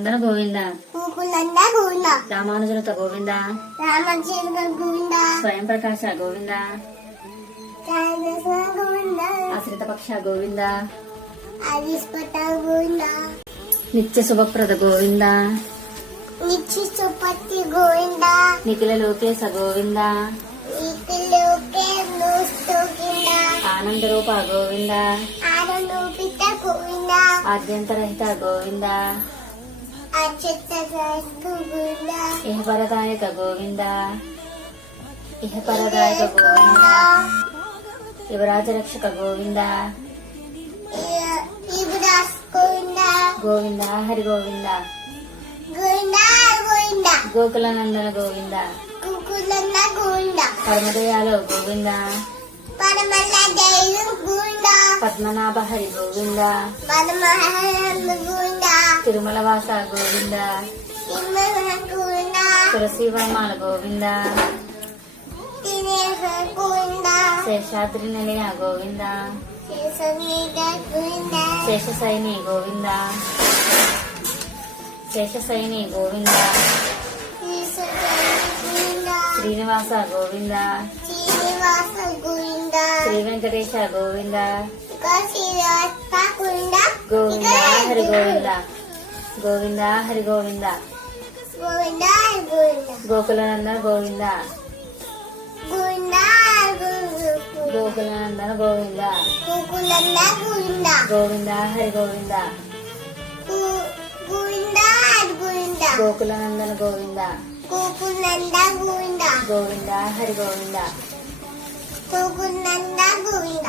గోకులనందన గోవింద గోకులంద గోవింద రామానుజనుత గోవింద రామచంద్ర గోవింద స్వయం ప్రకాశ గోవింద రామేశ్వర గోవింద ఆశ్రిత పక్ష గోవింద అరిస్పత గోవింద నిత్య శుభప్రద గోవింద నిత్య సుపతి గోవింద నిఖిల లోకేశ గోవింద ఇకలోకే నోస్తోకింద ఆనంద రూప గోవింద ఆనందోపిత గోవింద ఆద్యంతరహిత గోవింద అచిత గోవింద ఇహపరదాయక గోవింద ఇహపరదాయక గోవింద యువరాజ రక్షక గోవింద ఇబ్రాస్ గోవింద గోవింద హరి గోవింద గోవింద గోవింద గోకులనందన గోవింద గోకులంద గోవింద పరమదయాలో గోవింద పరమల్ల దైవం గోవింద పద్మనాభ హరి గోవింద పరమహంస గోవింద తిరుమల వాస గోవింద తిమ్మహ గోవింద తులసి వనమాల గోవింద తినేహ గోవింద శేషాద్రి నిలయ గోవింద శేషనీద గోవింద శేషసైని గోవింద శేషసైని గోవింద గోవింద శ్రీనివాస గోవింద శ్రీనివాస గోవింద శ్రీ వెంకటేశ గోవింద శ్రీనివాస గోవింద గోవింద హరి గోవింద గోవింద హరి గోవింద గోవింద గోవింద గోకులనందన గోవింద గోవింద గోకులనందన గోవింద గోకులంద గోవింద గోవింద హరి గోవింద గోవింద గోవింద గోకులనందన గోవింద గోకులంద గోవింద గోవింద హరి గోవింద గోకులంద గోవింద